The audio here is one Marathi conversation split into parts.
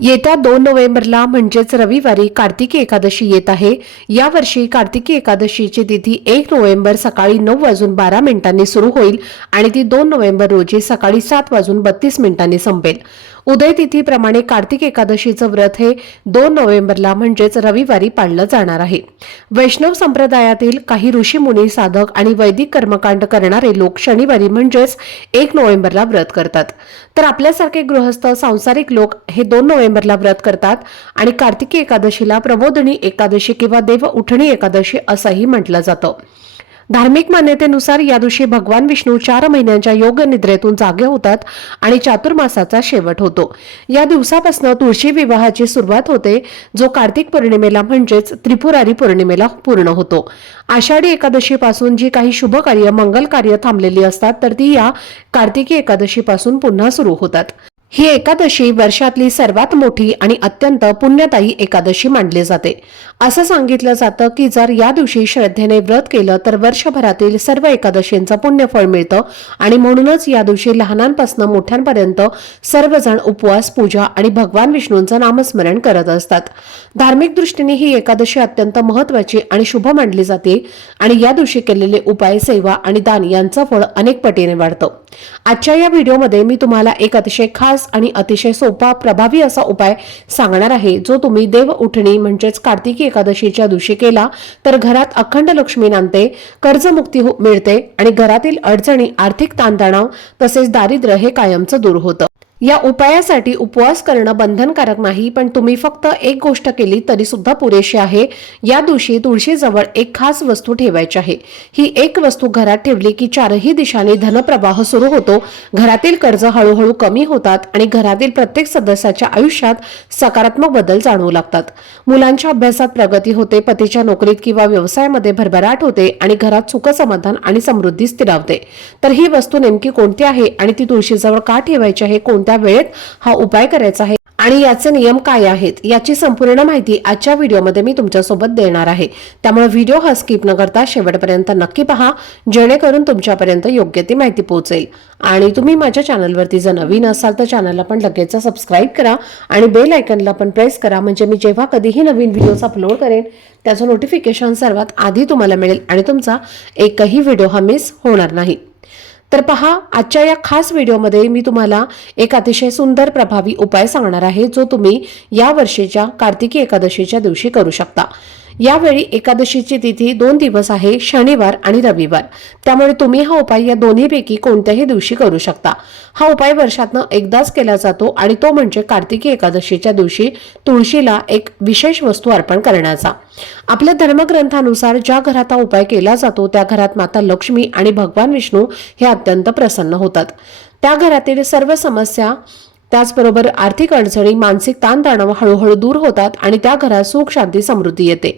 येत्या दोन नोव्हेंबरला म्हणजेच रविवारी कार्तिकी एकादशी येत आहे. यावर्षी कार्तिकी एकादशीची तिथी एक नोव्हेंबर सकाळी नऊ वाजून बारा मिनिटांनी सुरू होईल आणि ती दोन नोव्हेंबर रोजी सकाळी सात वाजून बत्तीस मिनिटांनी संपेल. उदय तिथीप्रमाणे कार्तिक एकादशीचं व्रत हे दोन नोव्हेंबरला म्हणजेच रविवारी पाळलं जाणार आहे. वैष्णव संप्रदायातील काही ऋषीमुनी साधक आणि वैदिक कर्मकांड करणारे लोक शनिवारी म्हणजेच एक नोव्हेंबरला व्रत करतात. तर आपल्यासारखे गृहस्थ सांसारिक लोक हे दोन नोव्हेंबरला व्रत करतात आणि कार्तिकी एकादशीला प्रबोधनी एकादशी किंवा देव उठणी एकादशी असंही म्हटलं जातं. धार्मिक मान्यतेनुसार या दिवशी भगवान विष्णू चार महिन्यांच्या योग निद्रेतून जागे होतात आणि चातुर्मासाचा शेवट होतो. या दिवसापासून तुळशी विवाहाची सुरुवात होते जो कार्तिक पौर्णिमेला म्हणजेच त्रिपुरारी पौर्णिमेला पूर्ण होतो. आषाढी एकादशीपासून जी काही शुभ कार्य मंगल कार्य थांबलेली असतात तर ती या कार्तिकी एकादशीपासून पुन्हा सुरू होतात. ही एकादशी वर्षातली सर्वात मोठी आणि अत्यंत पुण्यदायी एकादशी मानली जाते. असं सांगितलं जातं की जर या दिवशी श्रद्धेने व्रत केलं तर वर्षभरातील सर्व एकादशींचं पुण्यफळ मिळतं आणि म्हणूनच या दिवशी लहानांपासून मोठ्यांपर्यंत सर्वजण उपवास पूजा आणि भगवान विष्णूंचं नामस्मरण करत असतात. धार्मिक दृष्टीने ही एकादशी अत्यंत महत्वाची आणि शुभ मानली जाते आणि या दिवशी केलेले उपाय सेवा आणि दान यांचं फळ अनेक पटीने वाढतं. आजच्या या व्हिडिओमध्ये मी तुम्हाला एक अतिशय खास आणि अतिशय सोपा प्रभावी असा उपाय सांगणार आहे. जो तुम्ही देव उठणी म्हणजेच कार्तिकी एकादशीच्या दिवशी केला तर घरात अखंड लक्ष्मी नांदते कर्जमुक्ती हो- मिळते आणि घरातील अडचणी आर्थिक ताणतणाव तसेच दारिद्र्य हे कायमचं दूर होतं. या उपायासाठी उपवास करणं बंधनकारक नाही पण तुम्ही फक्त एक गोष्ट केली तरी सुद्धा पुरेशी आहे. या दिवशी तुळशीजवळ एक खास वस्तू ठेवायची आहे. ही एक वस्तू घरात ठेवली की चारही दिशांनी धनप्रवाह सुरू होतो. घरातील कर्ज हळूहळू कमी होतात आणि घरातील प्रत्येक सदस्याच्या आयुष्यात सकारात्मक बदल जाणवू लागतात. मुलांच्या अभ्यासात प्रगती होते पतीच्या नोकरीत किंवा व्यवसायामध्ये भरभराट होते आणि घरात सुख समाधान आणि समृद्धी स्थिरावते. तर ही वस्तू नेमकी कोणती आहे आणि ती तुळशीजवळ का ठेवायची आहे कोणत्या वेळेत हा उपाय करायचा आहे. आणि याचे नियम काय आहेत याची संपूर्ण माहिती आजच्या व्हिडिओमध्ये मी तुमच्यासोबत देणार आहे. त्यामुळे व्हिडिओ हा स्किप न करता शेवटपर्यंत नक्की पहा जेणेकरून तुमच्यापर्यंत योग्य ती माहिती पोहोचेल. आणि तुम्ही माझ्या चॅनलवरती जर नवीन असाल तर चॅनलला पण लगेच सबस्क्राईब करा आणि बेल आयकनला पण प्रेस करा म्हणजे मी जेव्हा कधीही नवीन व्हिडिओज अपलोड करेन त्याचं नोटिफिकेशन सर्वात आधी तुम्हाला मिळेल आणि तुमचा एकही व्हिडिओ हा मिस होणार नाही. तर पहा आजच्या या खास व्हिडिओमध्ये मी तुम्हाला एक अतिशय सुंदर प्रभावी उपाय सांगणार आहे जो तुम्ही या वर्षीच्या कार्तिकी एकादशीच्या दिवशी करू शकता. यावेळी एकादशीची तिथी दोन दिवस आहे शनिवार आणि रविवार. त्यामुळे तुम्ही हा उपाय या दोन्हीपैकी कोणत्याही दिवशी करू शकता. हा उपाय वर्षातनं एकदाच केला जातो आणि तो म्हणजे कार्तिकी एकादशीच्या दिवशी तुळशीला एक विशेष वस्तू अर्पण करण्याचा. आपल्या धर्मग्रंथानुसार ज्या घरात हा उपाय केला जातो त्या घरात माता लक्ष्मी आणि भगवान विष्णू हे अत्यंत प्रसन्न होतात. त्या घरातील सर्व समस्या त्याचबरोबर आर्थिक अडचणी मानसिक ताणतणाव हळूहळू दूर होतात आणि त्या घरात सुख शांती समृद्धी येते.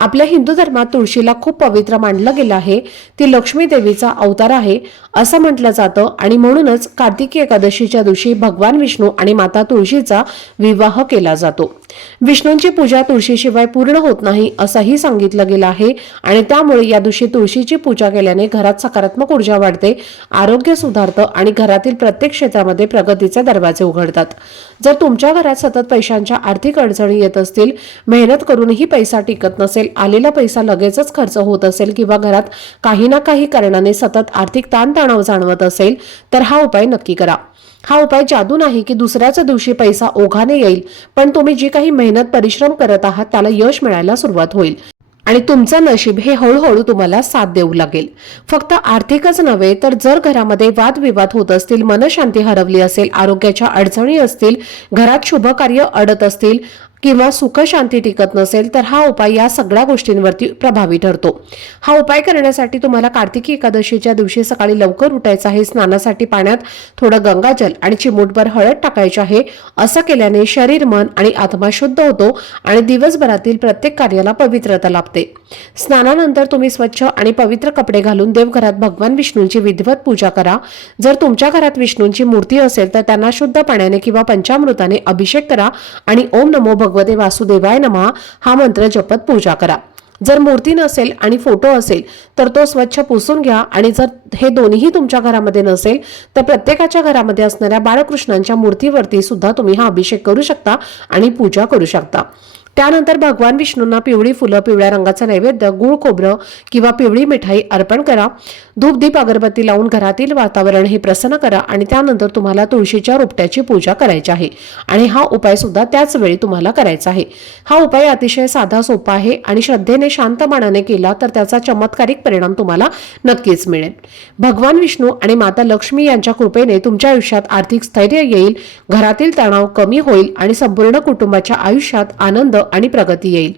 आपल्या हिंदू धर्मात तुळशीला खूप पवित्र मानलं गेलं आहे. ती लक्ष्मी देवीचा अवतार आहे असं म्हटलं जातं. आणि म्हणूनच कार्तिकी एकादशीच्या दिवशी भगवान विष्णू आणि माता तुळशीचा विवाह केला जातो. विष्णूंची पूजा तुळशीशिवाय पूर्ण होत नाही असंही सांगितलं गेलं आहे. आणि त्यामुळे या दिवशी तुळशीची पूजा केल्याने घरात सकारात्मक ऊर्जा वाढते आरोग्य सुधारतं आणि घरातील प्रत्येक क्षेत्रामध्ये प्रगतीचे दरवाजे उघडतात. जर तुमच्या घरात सतत पैशांच्या आर्थिक अडचणी येत असतील मेहनत करूनही पैसा टिकत नसेल आलेला पैसा लगेचच खर्च होत असेल किंवा घरात काही ना काही कारणाने सतत आर्थिक ताणतणाव जाणवत असेल तर हा उपाय नक्की करा. हा उपाय जादू नाही की दुसऱ्याच दिवशी पैसा ओघाने येईल पण तुम्ही जी काही मेहनत परिश्रम करत आहात त्याला यश मिळायला सुरुवात होईल. आणि तुमचं नशीब हे हळूहळू तुम्हाला साथ देऊ लागेल. फक्त आर्थिकच नव्हे तर जर घरामध्ये वादविवाद होत असतील मनशांती हरवली असेल आरोग्याच्या अडचणी असतील घरात शुभ कार्य अडत असतील किंवा सुखशांती टिकत नसेल तर हा उपाय या सगळ्या गोष्टींवरती प्रभावी ठरतो. हा उपाय करण्यासाठी तुम्हाला कार्तिकी एकादशीच्या दिवशी सकाळी लवकर उठायचं आहे. स्नानासाठी पाण्यात थोडं गंगाजल आणि चिमूटभर हळद टाकायचे आहे. असं केल्याने शरीर मन आणि आत्मा शुद्ध होतो आणि दिवसभरातील प्रत्येक कार्याला पवित्रता लाभते. स्नानानंतर तुम्ही स्वच्छ आणि पवित्र कपडे घालून देवघरात भगवान विष्णूंची विधिवत पूजा करा. जर तुमच्या घरात विष्णूंची मूर्ती असेल तर त्यांना शुद्ध पाण्याने किंवा पंचामृताने अभिषेक करा आणि ओम नमो भगवते वासुदेवाय नमः हा मंत्र जपत पूजा करा. जर मूर्ती नसेल आणि फोटो असेल तर तो स्वच्छ पुसून घ्या आणि जर हे दोन्हीही तुमच्या घरामध्ये नसेल तर प्रत्येकाच्या घरामध्ये असणाऱ्या बाळकृष्णांच्या मूर्तीवरती सुद्धा तुम्ही हा अभिषेक करू शकता आणि पूजा करू शकता. त्यानंतर भगवान विष्णूंना पिवळी फुलं पिवळ्या रंगाचं नैवेद्य गुळ खोबरं किंवा पिवळी मिठाई अर्पण करा. धूपदीप अगरबत्ती लावून घरातील वातावरण हे प्रसन्न करा आणि त्यानंतर तुम्हाला तुळशीच्या रोपट्याची पूजा करायची आहे. आणि हा उपाय सुद्धा त्याच वेळी तुम्हाला करायचा आहे. हा उपाय अतिशय साधा सोपा आहे आणि श्रद्धेने शांत मनाने केला तर त्याचा चमत्कारिक परिणाम तुम्हाला नक्कीच मिळेल. भगवान विष्णू आणि माता लक्ष्मी यांच्या कृपेने तुमच्या आयुष्यात आर्थिक स्थैर्य येईल घरातील तणाव कमी होईल आणि संपूर्ण कुटुंबाच्या आयुष्यात आनंद आणि प्रगती येईल.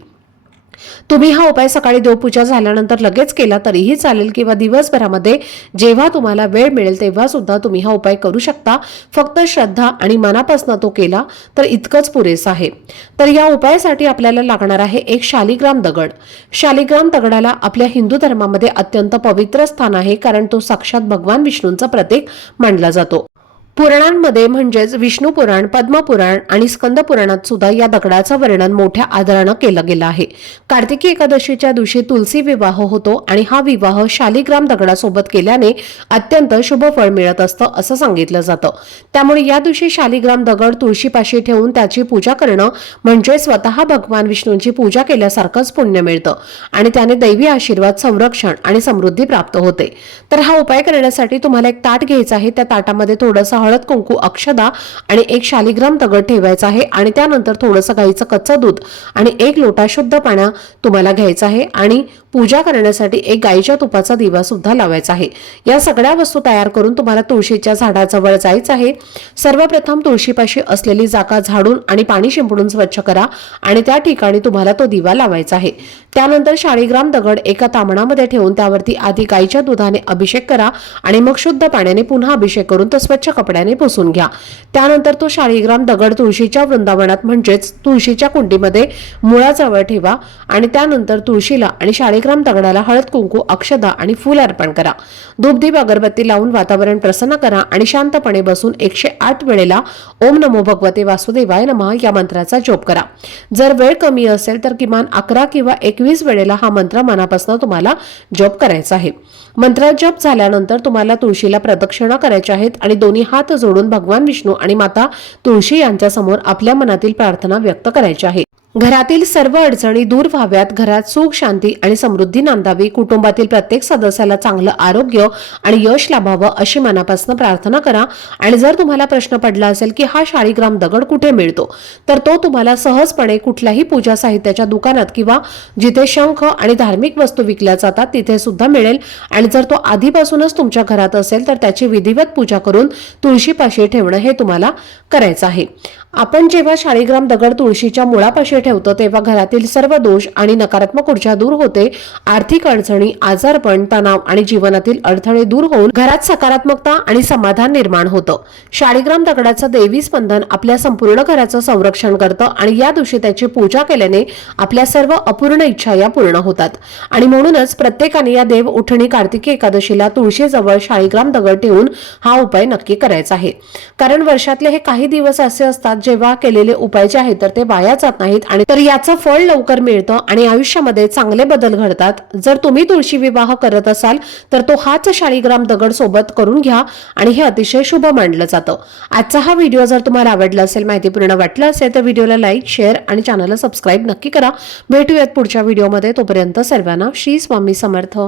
तुम्ही हा उपाय सकाळी देवपूजा झाल्यानंतर लगेच केला तरीही चालेल किंवा दिवसभरामध्ये जेव्हा तुम्हाला वेळ मिळेल तेव्हा सुद्धा तुम्ही हा उपाय करू शकता. फक्त श्रद्धा आणि मनापासून तो केला तर इतकंच पुरेसं आहे. तर या उपायासाठी आपल्याला लागणार आहे एक शालिग्राम दगड. शालिग्राम दगडाला आपल्या हिंदू धर्मामध्ये अत्यंत पवित्र स्थान आहे कारण तो साक्षात भगवान विष्णूंचा प्रतीक मानला जातो. पुराणांमध्ये म्हणजेच विष्णू पुराण पद्मपुराण आणि स्कंद पुराणात सुद्धा या दगडाचं वर्णन मोठ्या आदरानं केलं गेलं आहे. कार्तिकी एकादशीच्या दिवशी तुलसी विवाह होतो आणि हा विवाह शालिग्राम दगडासोबत केल्याने अत्यंत शुभ फळ मिळत असतं असं सांगितलं जातं. त्यामुळे या दिवशी शालिग्राम दगड तुळशीपाशी ठेवून त्याची पूजा करणं म्हणजे स्वतः भगवान विष्णूंची पूजा केल्यासारखंच पुण्य मिळतं आणि त्याने दैवी आशीर्वाद संरक्षण आणि समृद्धी प्राप्त होते. तर हा उपाय करण्यासाठी तुम्हाला एक ताट घ्यायचा आहे. त्या ताटामध्ये थोडंसं हळद कुंकू अक्षदा आणि एक शालिग्राम दगड ठेवायचा आहे आणि त्यानंतर थोडंसं गाईचं कच्चं दूध आणि एक लोटा शुद्ध पाण्या तुम्हाला घ्यायचं आहे आणि पूजा करण्यासाठी एक गाईच्या तुपाचा दिवा सुद्धा लावायचा आहे. या सगळ्या वस्तू तयार करून तुम्हाला तुळशीच्या झाडाजवळ जायचं आहे. सर्वप्रथम तुळशीपाशी असलेली जागा झाडून आणि पाणी शिंपडून स्वच्छ करा आणि त्या ठिकाणी तुम्हाला तो दिवा लावायचा आहे. त्यानंतर शाळीग्राम दगड एका तामणामध्ये ठेवून त्यावरती आधी गाईच्या दुधाने अभिषेक करा आणि मग शुद्ध पाण्याने पुन्हा अभिषेक करून तो स्वच्छ कपड्याने पुसून घ्या. त्यानंतर तो शाळीग्राम दगड तुळशीच्या वृंदावनात म्हणजेच तुळशीच्या कुंडीमध्ये मुळाजवळ ठेवा आणि त्यानंतर तुळशीला आणि शालिग्राम दगडाला हळद कुंकू अक्षदा आणि फूल अर्पण करा. धूपदीप अगरबत्ती लावून वातावरण प्रसन्न करा आणि शांतपणे बसून एकशे आठ वेळेला ओम नमो भगवते वासुदेवाय नमः या मंत्राचा जोप करा. जर वेळ कमी असेल तर किमान अकरा किंवा एकवीस वेळेला हा मंत्र मनापासून तुम्हाला जप करायचा आहे. मंत्र जप झाल्यानंतर तुम्हाला तुळशीला प्रदक्षिणा करायच्या आहेत आणि दोन्ही हात जोडून भगवान विष्णू आणि माता तुळशी यांच्यासमोर आपल्या मनातील प्रार्थना व्यक्त करायची आहे घरातील सर्व अडचणी दूर व्हाव्यात घरात सुख शांती आणि समृद्धी नांदावी कुटुंबातील प्रत्येक सदस्याला चांगलं आरोग्य आणि यश लाभावं अशी मनापासून प्रार्थना करा. आणि जर तुम्हाला प्रश्न पडला असेल की हा शाळीग्राम दगड कुठे मिळतो? तर तो तुम्हाला सहजपणे कुठल्याही पूजा साहित्याच्या दुकानात किंवा जिथे शंख आणि धार्मिक वस्तू विकल्या जातात तिथे सुद्धा मिळेल. आणि जर तो आधीपासूनच तुमच्या घरात असेल तर त्याची विधिवत पूजा करून तुळशीपाशी ठेवणं हे तुम्हाला करायचं आहे. आपण जेव्हा शाळीग्राम दगड तुळशीच्या मुळापाशी ठेवतो तेव्हा घरातील सर्व दोष आणि नकारात्मक ऊर्जा दूर होते. आर्थिक अडचणी आजारपण तणाव आणि जीवनातील अडथळे दूर होऊन घरात सकारात्मकता आणि समाधान निर्माण होतं. शाळीग्राम दगडाचं देवी स्पंदन आपल्या संपूर्ण घराचं संरक्षण करतं आणि या दिवशी त्याची पूजा केल्याने आपल्या सर्व अपूर्ण इच्छा या पूर्ण होतात. आणि म्हणूनच प्रत्येकाने या देव उठणी कार्तिकी एकादशीला तुळशीजवळ शाळीग्राम दगड ठेवून हा उपाय नक्की करायचा आहे. कारण वर्षातले हे काही दिवस असे असतात जेव्हा केलेले उपाय जे आहेत तर ते वाया जात नाहीत आणि तर याचं फळ लवकर मिळतं आणि आयुष्यामध्ये चांगले बदल घडतात. जर तुम्ही तुळशी विवाह करत असाल तर तो हाच शाळीग्राम दगड सोबत करून घ्या आणि हे अतिशय शुभ मानलं जातं. आजचा हा व्हिडिओ जर तुम्हाला आवडला असेल माहितीपूर्ण वाटलं असेल तर व्हिडिओला लाईक शेअर आणि चॅनलला सबस्क्राईब नक्की करा. भेटूयात पुढच्या व्हिडिओमध्ये. तोपर्यंत सर्वांना श्री स्वामी समर्थ.